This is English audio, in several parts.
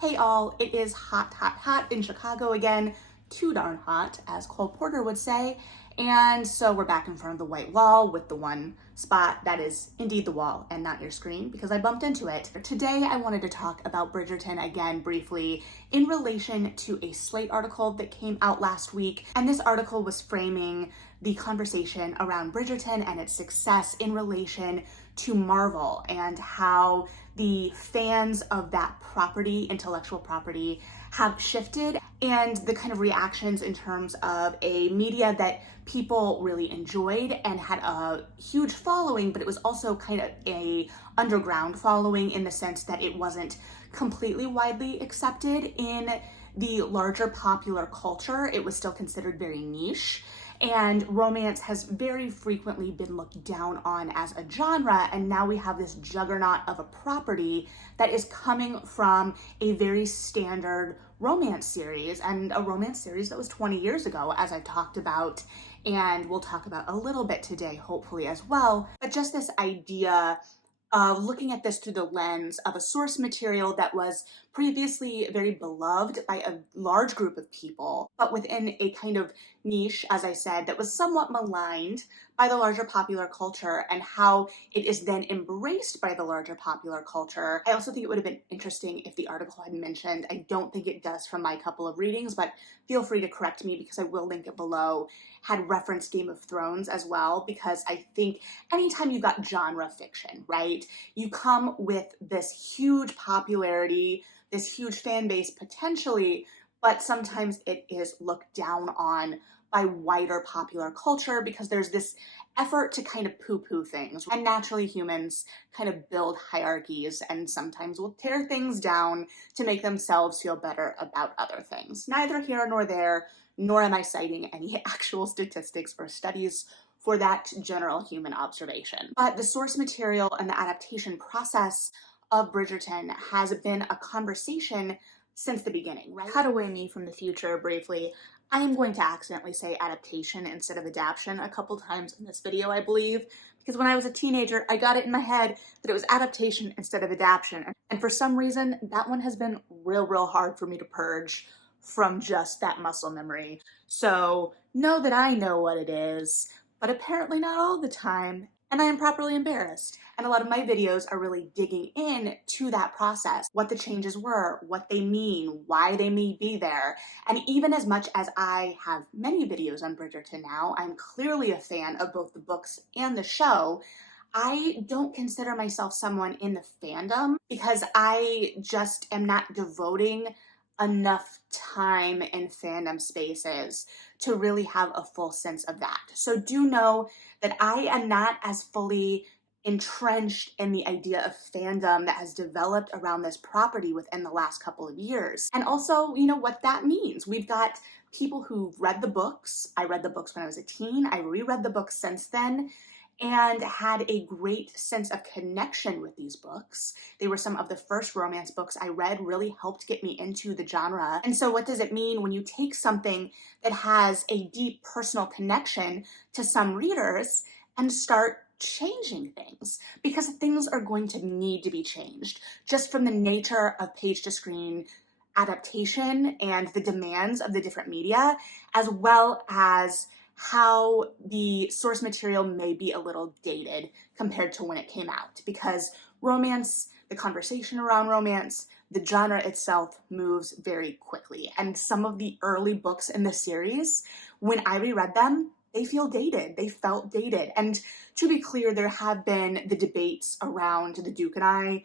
Hey all, it is hot, hot, hot in Chicago again. Too darn hot, as Cole Porter would say. And so we're back in front of the white wall with the one spot that is indeed the wall and not your screen because I bumped into it. Today I wanted to talk about Bridgerton again briefly in relation to a Slate article that came out last week. And this article was framing the conversation around Bridgerton and its success in relation to Marvel and how the fans of that property, intellectual property, have shifted, and the kind of reactions in terms of a media that people really enjoyed and had a huge following, but it was also kind of a underground following in the sense that it wasn't completely widely accepted in the larger popular culture. It was still considered very niche. And romance has very frequently been looked down on as a genre, and now we have this juggernaut of a property that is coming from a very standard romance series, and a romance series that was 20 years ago, as I've talked about, and we'll talk about a little bit today, hopefully, as well. But just this idea of looking at this through the lens of a source material that was previously very beloved by a large group of people, but within a kind of niche, as I said, that was somewhat maligned by the larger popular culture, and how it is then embraced by the larger popular culture. I also think it would have been interesting if the article had mentioned, I don't think it does from my couple of readings, but feel free to correct me because I will link it below, had referenced Game of Thrones as well, because I think anytime you've got genre fiction, right, you come with this huge popularity, this huge fan base potentially, but sometimes it is looked down on by wider popular culture because there's this effort to kind of poo-poo things. And naturally humans kind of build hierarchies and sometimes will tear things down to make themselves feel better about other things. Neither here nor there, nor am I citing any actual statistics or studies for that general human observation. But the source material and the adaptation process of Bridgerton has been a conversation since the beginning, right? Cut away me from the future briefly. I am going to accidentally say adaptation instead of adaption a couple times in this video, I believe, because when I was a teenager, I got it in my head that it was adaptation instead of adaption. And for some reason, that one has been real hard for me to purge from just that muscle memory. So know that I know what it is, but apparently not all the time, and I am properly embarrassed. And a lot of my videos are really digging in to that process, what the changes were, what they mean, why they may be there. And even as much as I have many videos on Bridgerton now, I'm clearly a fan of both the books and the show, I don't consider myself someone in the fandom because I just am not devoting enough time in fandom spaces to really have a full sense of that. So do know that I am not as fully entrenched in the idea of fandom that has developed around this property within the last couple of years. And also, you know, what that means. We've got people who've read the books. I read the books when I was a teen. I reread the books since then, and had a great sense of connection with these books. They were some of the first romance books I read, really helped get me into the genre. And so what does it mean when you take something that has a deep personal connection to some readers and start changing things? Because things are going to need to be changed just from the nature of page to screen adaptation and the demands of the different media, as well as how the source material may be a little dated compared to when it came out, because romance, the conversation around romance, the genre itself moves very quickly. And some of the early books in the series, when I reread them, they feel dated. They felt dated. And to be clear, there have been the debates around the Duke and I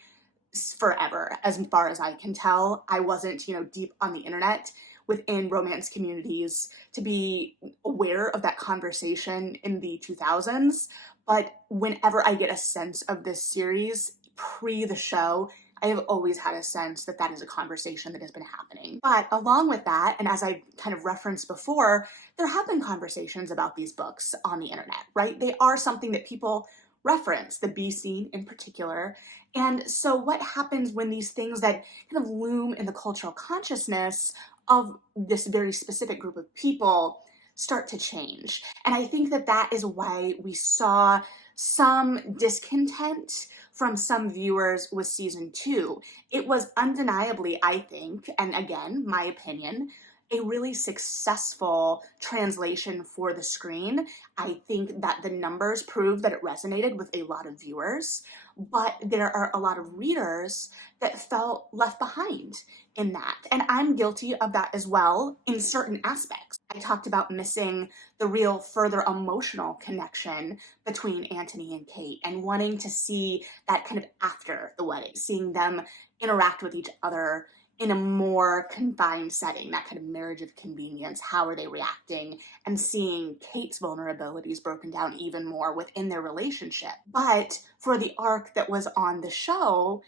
forever, as far as I can tell. I wasn't, deep on the internet within romance communities to be aware of that conversation in the 2000s. But whenever I get a sense of this series pre the show, I have always had a sense that that is a conversation that has been happening. But along with that, and as I kind of referenced before, there have been conversations about these books on the internet, right? They are something that people reference, the B scene in particular. And so what happens when these things that kind of loom in the cultural consciousness of this very specific group of people start to change? And I think that that is why we saw some discontent from some viewers with season 2. It was undeniably, I think, and again, my opinion, a really successful translation for the screen. I think that the numbers prove that it resonated with a lot of viewers, but there are a lot of readers that felt left behind in that. And I'm guilty of that as well in certain aspects. I talked about missing the real further emotional connection between Anthony and Kate and wanting to see that kind of after the wedding, seeing them interact with each other in a more confined setting, that kind of marriage of convenience. How are they reacting? And seeing Kate's vulnerabilities broken down even more within their relationship. But for the arc that was on the show,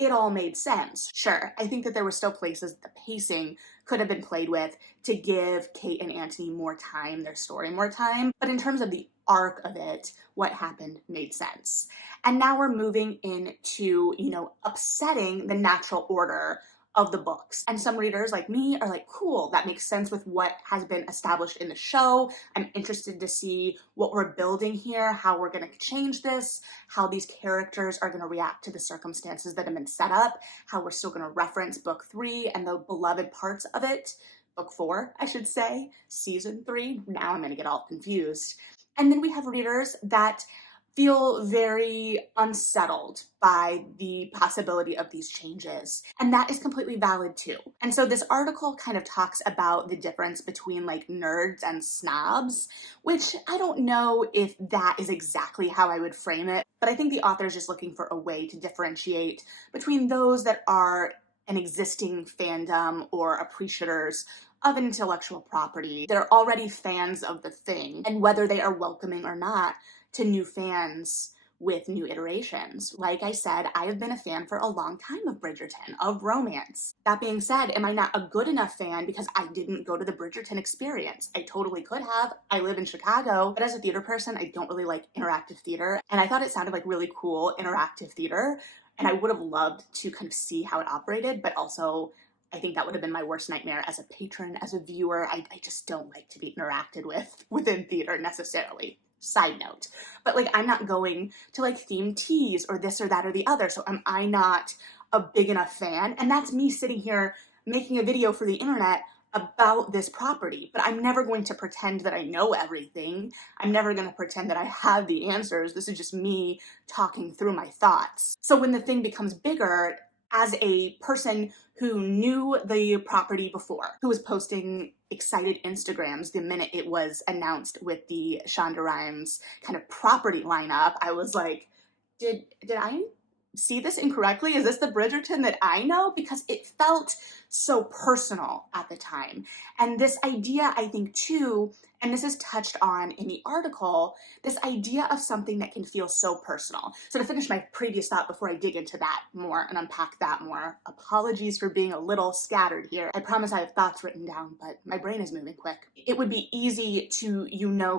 it all made sense. Sure, I think that there were still places the pacing could have been played with to give Kate and Anthony more time, their story more time. But in terms of the arc of it, what happened made sense. And now we're moving into, upsetting the natural order of the books. And some readers like me are like, cool, that makes sense with what has been established in the show. I'm interested to see what we're building here, how we're going to change this, how these characters are going to react to the circumstances that have been set up, how we're still going to reference book 3 and the beloved parts of it. Book 4, I should say, season 3. Now I'm going to get all confused. And then we have readers that feel very unsettled by the possibility of these changes. And that is completely valid too. And so this article kind of talks about the difference between like nerds and snobs, which I don't know if that is exactly how I would frame it, but I think the author is just looking for a way to differentiate between those that are an existing fandom or appreciators of intellectual property, that are already fans of the thing, and whether they are welcoming or not to new fans with new iterations. Like I said, I have been a fan for a long time of Bridgerton, of romance. That being said, am I not a good enough fan because I didn't go to the Bridgerton experience? I totally could have. I live in Chicago, but as a theater person, I don't really like interactive theater. And I thought it sounded like really cool interactive theater. And I would have loved to kind of see how it operated, but also I think that would have been my worst nightmare as a patron, as a viewer. I just don't like to be interacted with within theater necessarily. Side note. But like, I'm not going to like themed teas or this or that or the other. So am I not a big enough fan? And that's me sitting here making a video for the internet about this property. But I'm never going to pretend that I know everything. I'm never going to pretend that I have the answers. This is just me talking through my thoughts. So when the thing becomes bigger, as a person who knew the property before, who was posting excited Instagrams the minute it was announced with the Shonda Rhimes kind of property lineup, I was like, did I see this incorrectly? Is this the Bridgerton that I know? Because it felt so personal at the time. And this idea, I think too, and this is touched on in the article, this idea of something that can feel so personal. So to finish my previous thought before I dig into that more and unpack that more, apologies for being a little scattered here. I promise I have thoughts written down, but my brain is moving quick. It would be easy to,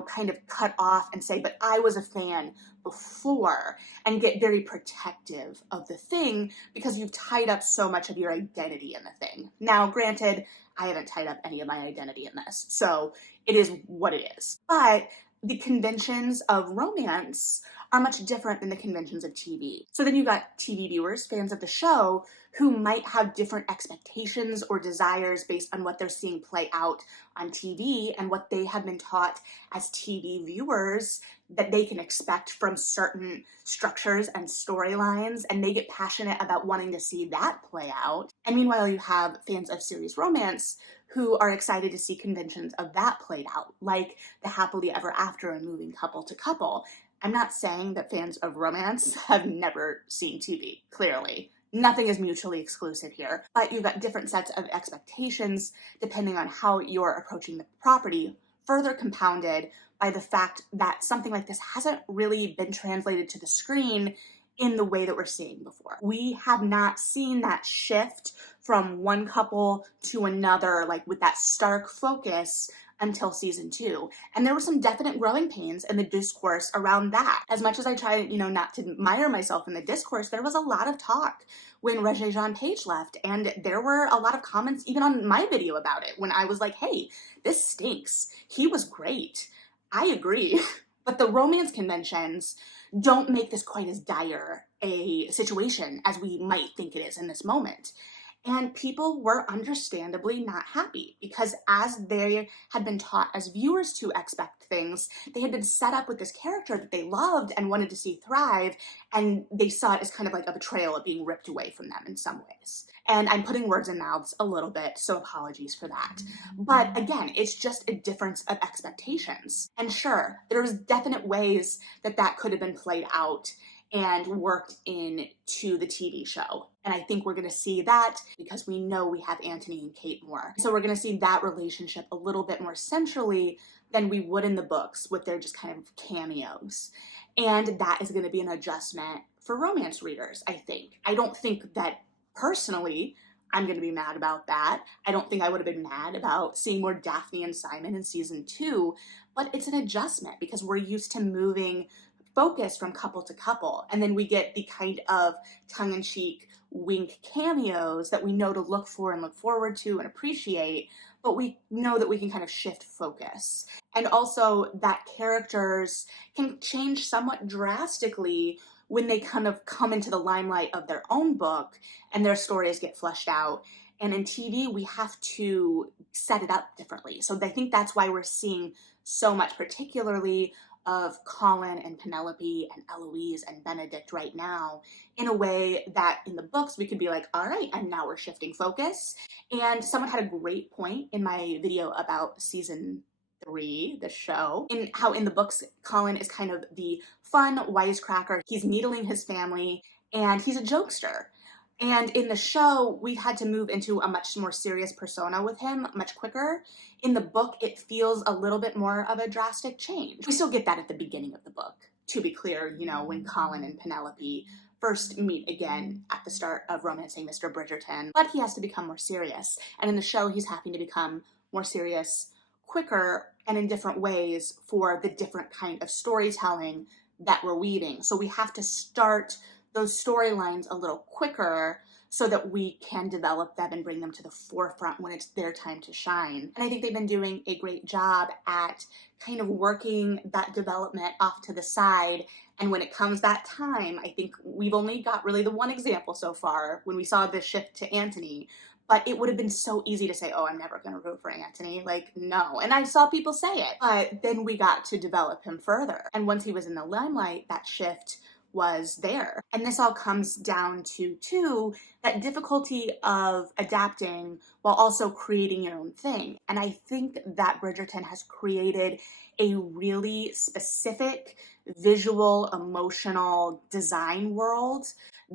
kind of cut off and say, but I was a fan before, and get very protective of the thing because you've tied up so much of your identity in the thing. Now, granted, I haven't tied up any of my identity in this, so it is what it is. But the conventions of romance are much different than the conventions of TV. So then you've got TV viewers, fans of the show, who might have different expectations or desires based on what they're seeing play out on TV and what they have been taught as TV viewers that they can expect from certain structures and storylines, and they get passionate about wanting to see that play out. And meanwhile, you have fans of serious romance who are excited to see conventions of that played out, like the happily ever after and moving couple to couple. I'm not saying that fans of romance have never seen TV, clearly. Nothing is mutually exclusive here, but you've got different sets of expectations depending on how you're approaching the property, further compounded by the fact that something like this hasn't really been translated to the screen in the way that we're seeing before. We have not seen that shift from one couple to another, like with that stark focus, until season 2. And there were some definite growing pains in the discourse around that. As much as I try, not to admire myself in the discourse, there was a lot of talk when Regé-Jean Page left, and there were a lot of comments even on my video about it when I was like, hey, this stinks. He was great. I agree. But the romance conventions don't make this quite as dire a situation as we might think it is in this moment. And people were understandably not happy because as they had been taught as viewers to expect things, they had been set up with this character that they loved and wanted to see thrive, and they saw it as kind of like a betrayal of being ripped away from them in some ways. And I'm putting words in mouths a little bit, so apologies for that. But again, it's just a difference of expectations. And sure, there was definite ways that that could have been played out and worked into the TV show. And I think we're going to see that because we know we have Anthony and Kate more. So we're going to see that relationship a little bit more centrally than we would in the books with their just kind of cameos. And that is going to be an adjustment for romance readers, I think. I don't think that personally I'm going to be mad about that. I don't think I would have been mad about seeing more Daphne and Simon in season 2, but it's an adjustment because we're used to moving focus from couple to couple. And then we get the kind of tongue-in-cheek wink cameos that we know to look for and look forward to and appreciate, but we know that we can kind of shift focus. And also that characters can change somewhat drastically when they kind of come into the limelight of their own book and their stories get fleshed out. And in TV, we have to set it up differently. So I think that's why we're seeing so much, particularly of Colin and Penelope and Eloise and Benedict right now, in a way that in the books we could be like, all right, and now we're shifting focus. And someone had a great point in my video about season 3, the show, in how in the books Colin is kind of the fun wisecracker. He's needling his family and he's a jokester. And in the show, we've had to move into a much more serious persona with him much quicker. In the book, it feels a little bit more of a drastic change. We still get that at the beginning of the book, to be clear, you know, when Colin and Penelope first meet again at the start of romancing Mr. Bridgerton, but he has to become more serious. And in the show, he's having to become more serious quicker and in different ways for the different kind of storytelling that we're weaving. So we have to start those storylines a little quicker so that we can develop them and bring them to the forefront when it's their time to shine. And I think they've been doing a great job at kind of working that development off to the side. And when it comes that time, I think we've only got really the one example so far when we saw the shift to Anthony. But it would have been so easy to say, oh, I'm never going to root for Anthony. Like, no. And I saw people say it. But then we got to develop him further. And once he was in the limelight, that shift was there. And this all comes down to, too, that difficulty of adapting while also creating your own thing. And I think that Bridgerton has created a really specific visual, emotional design world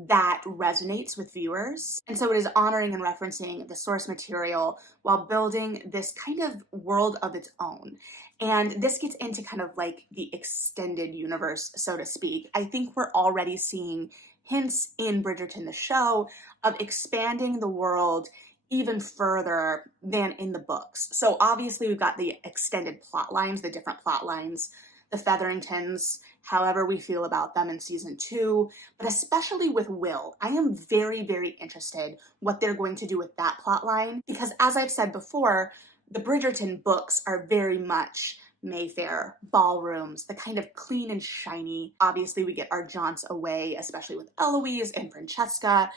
that resonates with viewers. And so it is honoring and referencing the source material while building this kind of world of its own. And this gets into kind of like the extended universe, so to speak. I think we're already seeing hints in Bridgerton, the show, of expanding the world even further than in the books. So obviously we've got the extended plot lines, the different plot lines, the Featheringtons, however we feel about them in season 2, but especially with Will. I am very, very interested what they're going to do with that plot line, because as I've said before, the Bridgerton books are very much Mayfair, ballrooms, the kind of clean and shiny. Obviously, we get our jaunts away, especially with Eloise and Francesca,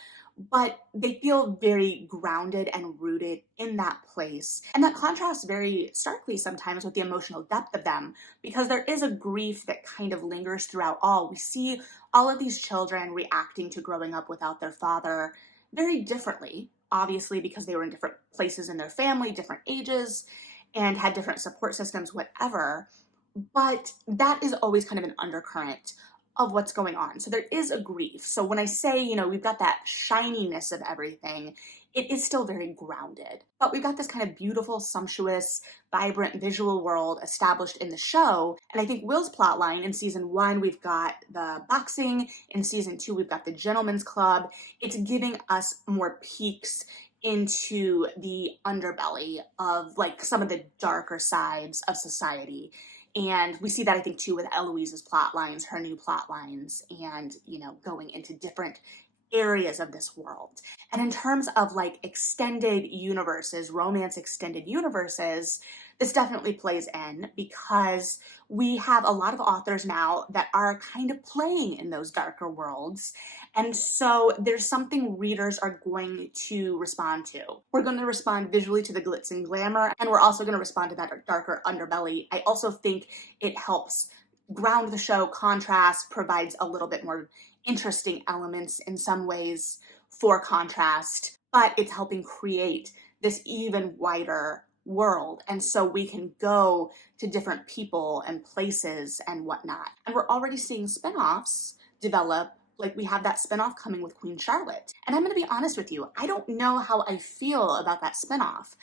but they feel very grounded and rooted in that place. And that contrasts very starkly sometimes with the emotional depth of them, because there is a grief that kind of lingers throughout all. We see all of these children reacting to growing up without their father very differently, obviously because they were in different places in their family, different ages, and had different support systems, whatever. But that is always kind of an undercurrent of what's going on. So there is a grief. So when I say, you know, we've got that shininess of everything, it is still very grounded. But we've got this kind of beautiful, sumptuous, vibrant visual world established in the show. And I think Will's plotline in season 1, we've got the boxing. In season 2, we've got the gentleman's club. It's giving us more peeks into the underbelly of like some of the darker sides of society. And we see that, I think, too, with Eloise's plot lines, her new plot lines, and, you know, going into different areas of this world. And in terms of like extended universes, romance extended universes, this definitely plays in because we have a lot of authors now that are kind of playing in those darker worlds. And so there's something readers are going to respond to. We're going to respond visually to the glitz and glamour, and we're also going to respond to that darker underbelly. I also think it helps ground the show, contrast, provides a little bit more interesting elements in some ways for contrast, but it's helping create this even wider world. And so we can go to different people and places and whatnot. And we're already seeing spinoffs develop. Like, we have that spinoff coming with Queen Charlotte. And I'm going to be honest with you, I don't know how I feel about that spinoff.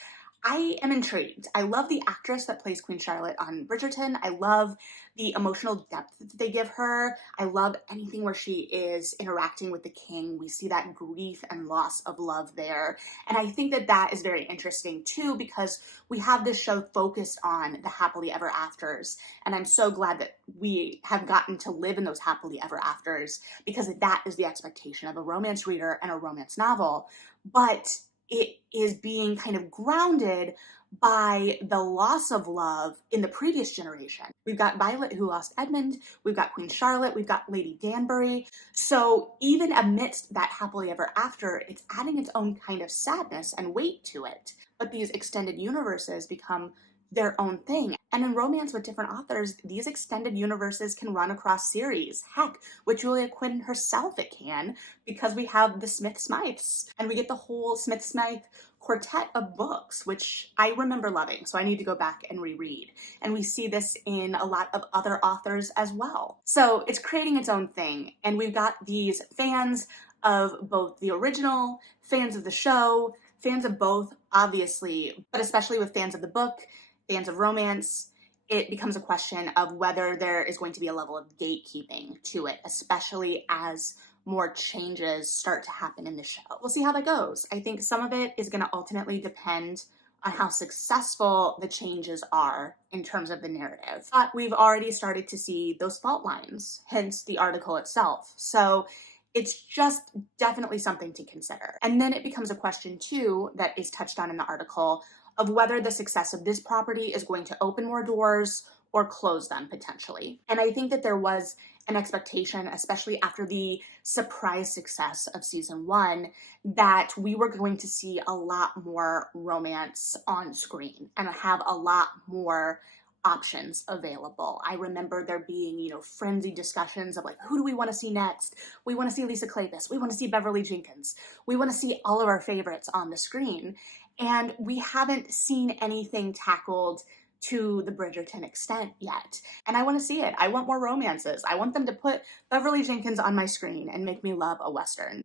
I am intrigued. I love the actress that plays Queen Charlotte on Bridgerton. I love the emotional depth that they give her. I love anything where she is interacting with the king. We see that grief and loss of love there. And I think that that is very interesting too, because we have this show focused on the happily ever afters. And I'm so glad that we have gotten to live in those happily ever afters, because that is the expectation of a romance reader and a romance novel. But it is being kind of grounded by the loss of love in the previous generation. We've got Violet, who lost Edmund. We've got Queen Charlotte. We've got Lady Danbury. So even amidst that happily ever after, it's adding its own kind of sadness and weight to it. But these extended universes become their own thing. And in romance with different authors, these extended universes can run across series. Heck, with Julia Quinn herself it can, because we have the Smith-Smythes, and we get the whole Smith-Smythe quartet of books, which I remember loving, so I need to go back and reread. And we see this in a lot of other authors as well. So it's creating its own thing, and we've got these fans of both the original, fans of the show, fans of both, obviously, but especially with fans of the book, fans of romance. It becomes a question of whether there is going to be a level of gatekeeping to it, especially as more changes start to happen in the show. We'll see how that goes. I think some of it is going to ultimately depend on how successful the changes are in terms of the narrative. But we've already started to see those fault lines, hence the article itself. So it's just definitely something to consider. And then it becomes a question too that is touched on in the article of whether the success of this property is going to open more doors or close them potentially. And I think that there was an expectation, especially after the surprise success of season 1, that we were going to see a lot more romance on screen and have a lot more options available. I remember there being, frenzied discussions of like, who do we want to see next? We want to see Lisa Kleypas. We want to see Beverly Jenkins. We want to see all of our favorites on the screen. And we haven't seen anything tackled to the Bridgerton extent yet. And I want to see it. I want more romances. I want them to put Beverly Jenkins on my screen and make me love a Western.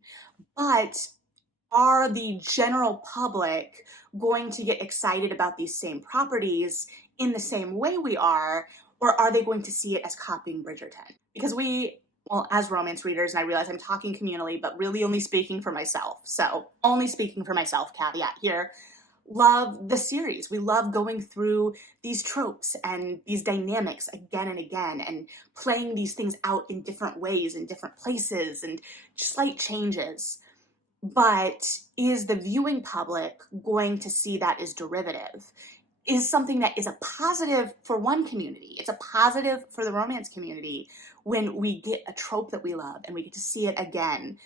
But are the general public going to get excited about these same properties in the same way we are, or are they going to see it as copying Bridgerton? Because as romance readers, and I realize I'm talking communally, but really only speaking for myself, so only speaking for myself, caveat here, love the series. We love going through these tropes and these dynamics again and again, and playing these things out in different ways, in different places, and slight changes. But is the viewing public going to see that as derivative? Is something that is a positive for one community. It's a positive for the romance community when we get a trope that we love and we get to see it again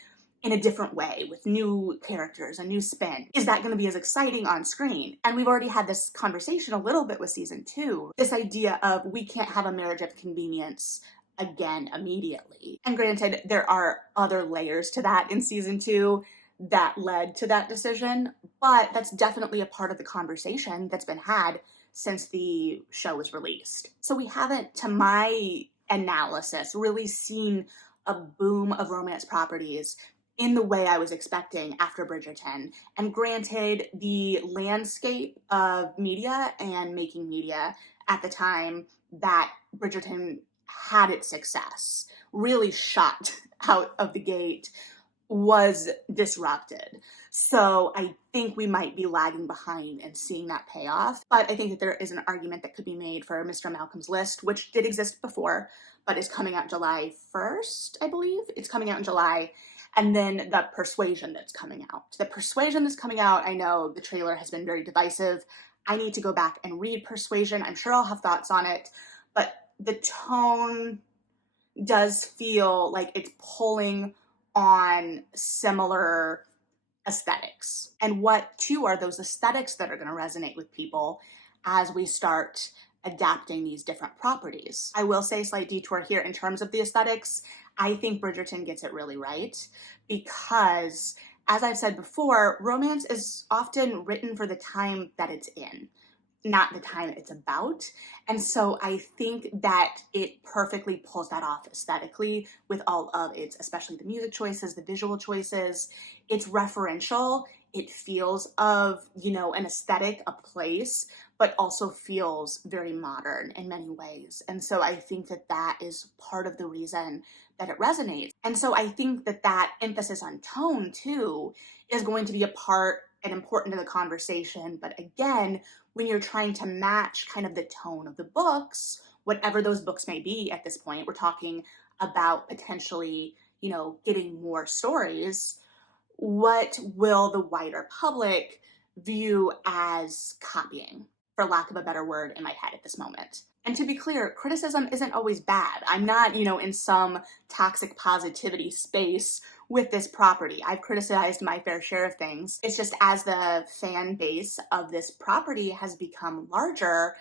in a different way with new characters, a new spin. Is that going to be as exciting on screen? And we've already had this conversation a little bit with season 2. This idea of we can't have a marriage of convenience again immediately. And granted, there are other layers to that in season 2 that led to that decision, but that's definitely a part of the conversation that's been had since the show was released. So we haven't, to my analysis, really seen a boom of romance properties in the way I was expecting after Bridgerton. And granted, the landscape of media and making media at the time that Bridgerton had its success really shot out of the gate was disrupted. So I think we might be lagging behind and seeing that payoff. But I think that there is an argument that could be made for Mr. Malcolm's List, which did exist before, but is coming out July 1st, I believe. It's coming out in July. And then the Persuasion that's coming out. The Persuasion that's coming out, I know the trailer has been very divisive. I need to go back and read Persuasion. I'm sure I'll have thoughts on it, but the tone does feel like it's pulling on similar aesthetics. And what too are those aesthetics that are going to resonate with people as we start adapting these different properties. I will say, slight detour here in terms of the aesthetics, I think Bridgerton gets it really right because, as I've said before, romance is often written for the time that it's in, not the time it's about. And so I think that it perfectly pulls that off aesthetically with all of its, especially the music choices, the visual choices. It's referential. It feels of, an aesthetic, a place, but also feels very modern in many ways. And so I think that that is part of the reason that it resonates. And so I think that that emphasis on tone too is going to be a part and important to the conversation. But again, when you're trying to match kind of the tone of the books, whatever those books may be at this point, we're talking about potentially, getting more stories. What will the wider public view as copying, for lack of a better word in my head at this moment? And to be clear, criticism isn't always bad. I'm not, in some toxic positivity space with this property. I've criticized my fair share of things. It's just as the fan base of this property has become larger,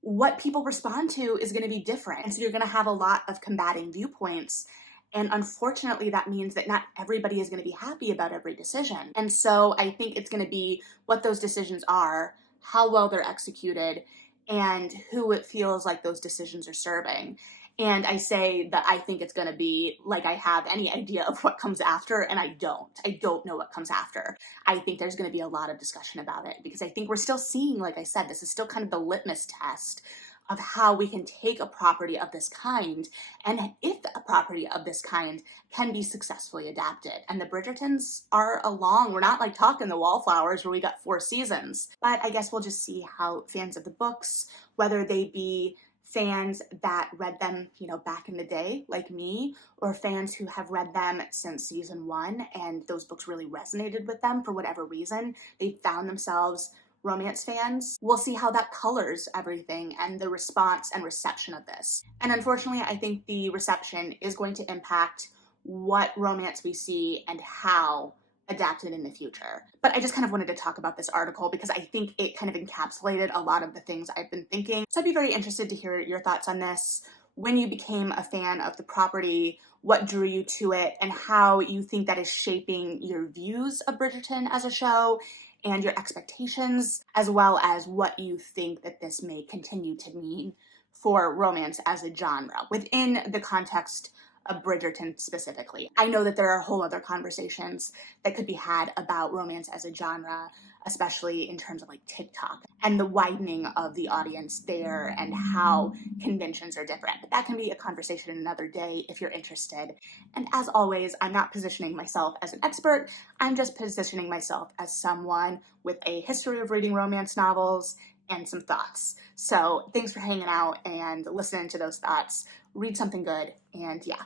what people respond to is going to be different. And so you're going to have a lot of combating viewpoints. And unfortunately, that means that not everybody is going to be happy about every decision. And so I think it's going to be what those decisions are, how well they're executed, and who it feels like those decisions are serving. And I say that I think it's going to be like I have any idea of what comes after, and I don't. I don't know what comes after. I think there's going to be a lot of discussion about it because I think we're still seeing, like I said, this is still kind of the litmus test of how we can take a property of this kind and if a property of this kind can be successfully adapted. And the Bridgertons are along. We're not like talking the Wallflowers where we got 4 seasons. But I guess we'll just see how fans of the books, whether they be fans that read them, back in the day, like me, or fans who have read them since season 1 and those books really resonated with them for whatever reason, they found themselves romance fans. We'll see how that colors everything and the response and reception of this. And unfortunately, I think the reception is going to impact what romance we see and how adapted in the future. But I just kind of wanted to talk about this article because I think it kind of encapsulated a lot of the things I've been thinking. So I'd be very interested to hear your thoughts on this. When you became a fan of the property, what drew you to it, and how you think that is shaping your views of Bridgerton as a show and your expectations, as well as what you think that this may continue to mean for romance as a genre within the context of Bridgerton specifically. I know that there are whole other conversations that could be had about romance as a genre, especially in terms of like TikTok and the widening of the audience there and how conventions are different. But that can be a conversation another day if you're interested. And as always, I'm not positioning myself as an expert. I'm just positioning myself as someone with a history of reading romance novels and some thoughts. So thanks for hanging out and listening to those thoughts. Read something good, and yeah,